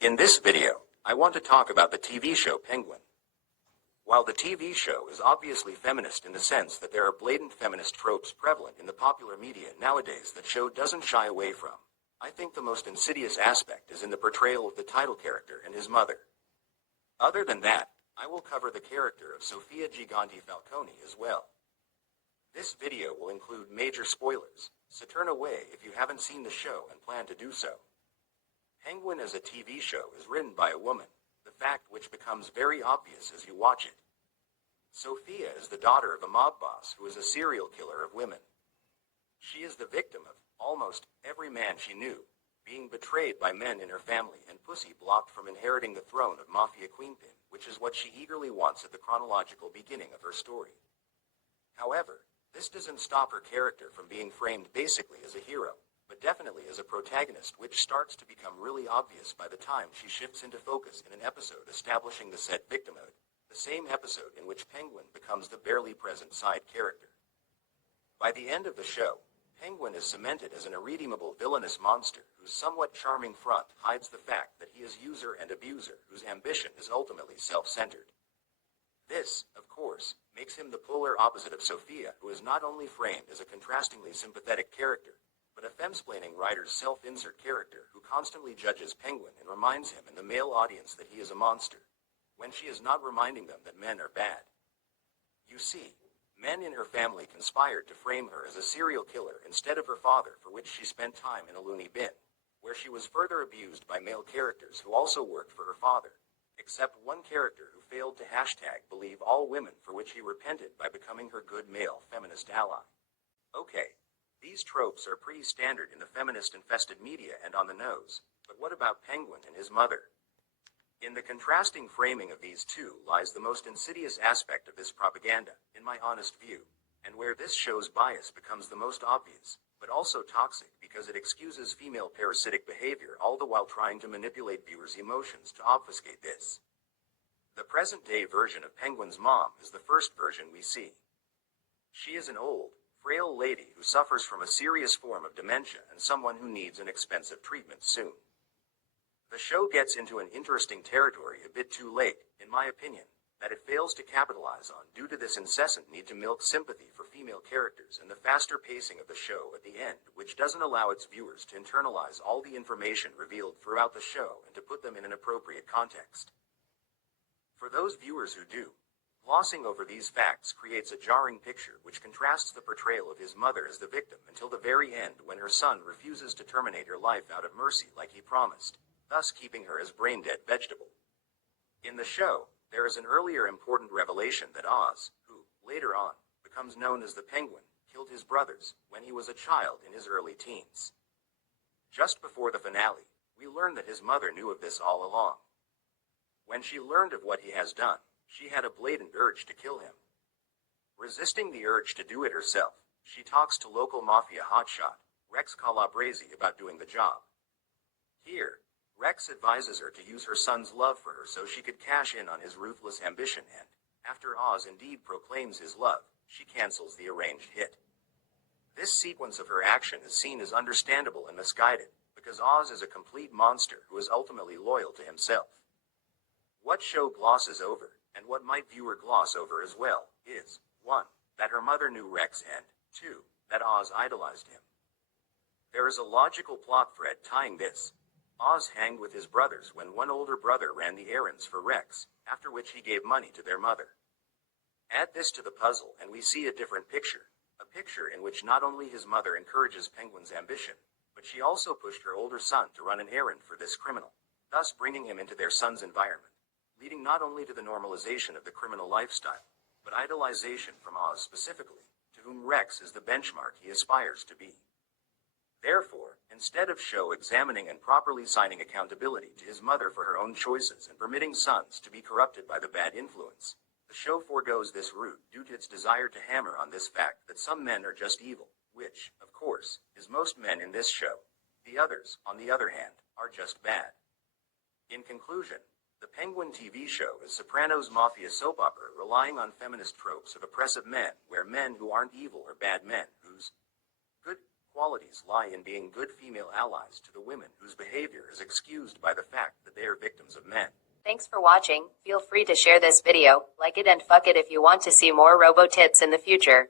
In this video, I want to talk about the TV show Penguin. While the TV show is obviously feminist in the sense that there are blatant feminist tropes prevalent in the popular media nowadays that show doesn't shy away from, I think the most insidious aspect is in the portrayal of the title character and his mother. Other than that, I will cover the character of Sofia Gigante Falcone as well. This video will include major spoilers, so turn away if you haven't seen the show and plan to do so. Penguin as a TV show is written by a woman, the fact which becomes very obvious as you watch it. Sofia is the daughter of a mob boss who is a serial killer of women. She is the victim of almost every man she knew, being betrayed by men in her family and pussy blocked from inheriting the throne of Mafia Queenpin, which is what she eagerly wants at the chronological beginning of her story. However, this doesn't stop her character from being framed basically as a hero, but definitely as a protagonist, which starts to become really obvious by the time she shifts into focus in an episode establishing the said victimhood, the same episode in which Penguin becomes the barely present side character. By the end of the show, Penguin is cemented as an irredeemable villainous monster whose somewhat charming front hides the fact that he is user and abuser whose ambition is ultimately self-centered. This, of course, makes him the polar opposite of Sofia, who is not only framed as a contrastingly sympathetic character, but a femsplaining writer's self-insert character who constantly judges Penguin and reminds him and the male audience that he is a monster, when she is not reminding them that men are bad. You see, men in her family conspired to frame her as a serial killer instead of her father, for which she spent time in a loony bin, where she was further abused by male characters who also worked for her father, except one character who failed to #believe all women, for which he repented by becoming her good male feminist ally. Okay. These tropes are pretty standard in the feminist-infested media and on the nose, but what about Penguin and his mother? In the contrasting framing of these two lies the most insidious aspect of this propaganda, in my honest view, and where this show's bias becomes the most obvious, but also toxic because it excuses female parasitic behavior all the while trying to manipulate viewers' emotions to obfuscate this. The present-day version of Penguin's mom is the first version we see. She is an old, frail lady who suffers from a serious form of dementia and someone who needs an expensive treatment soon. The show gets into an interesting territory a bit too late, in my opinion, that it fails to capitalize on due to this incessant need to milk sympathy for female characters and the faster pacing of the show at the end, which doesn't allow its viewers to internalize all the information revealed throughout the show and to put them in an appropriate context. For those viewers who do, glossing over these facts creates a jarring picture which contrasts the portrayal of his mother as the victim until the very end when her son refuses to terminate her life out of mercy like he promised, thus keeping her as brain-dead vegetable. In the show, there is an earlier important revelation that Oz, who, later on, becomes known as the Penguin, killed his brothers when he was a child in his early teens. Just before the finale, we learn that his mother knew of this all along. When she learned of what he has done, she had a blatant urge to kill him. Resisting the urge to do it herself, she talks to local mafia hotshot, Rex Calabrese, about doing the job. Here, Rex advises her to use her son's love for her so she could cash in on his ruthless ambition and, after Oz indeed proclaims his love, she cancels the arranged hit. This sequence of her action is seen as understandable and misguided, because Oz is a complete monster who is ultimately loyal to himself. What show glosses over, and what might viewer gloss over as well, is, 1. That her mother knew Rex and, 2. That Oz idolized him. There is a logical plot thread tying this. Oz hanged with his brothers when one older brother ran the errands for Rex, after which he gave money to their mother. Add this to the puzzle and we see a different picture, a picture in which not only his mother encourages Penguin's ambition, but she also pushed her older son to run an errand for this criminal, thus bringing him into their son's environment, leading not only to the normalization of the criminal lifestyle, but idolization from Oz specifically, to whom Rex is the benchmark he aspires to be. Therefore, instead of show examining and properly signing accountability to his mother for her own choices and permitting sons to be corrupted by the bad influence, the show forgoes this route due to its desire to hammer on this fact that some men are just evil, which, of course, is most men in this show. The others, on the other hand, are just bad. In conclusion, the Penguin TV show is Sopranos mafia soap opera relying on feminist tropes of oppressive men, where men who aren't evil are bad men, whose good qualities lie in being good female allies to the women whose behavior is excused by the fact that they they are victims of men. Thanks for watching. Feel free to share this video, like it and fuck it if you want to see more robo tits in the future.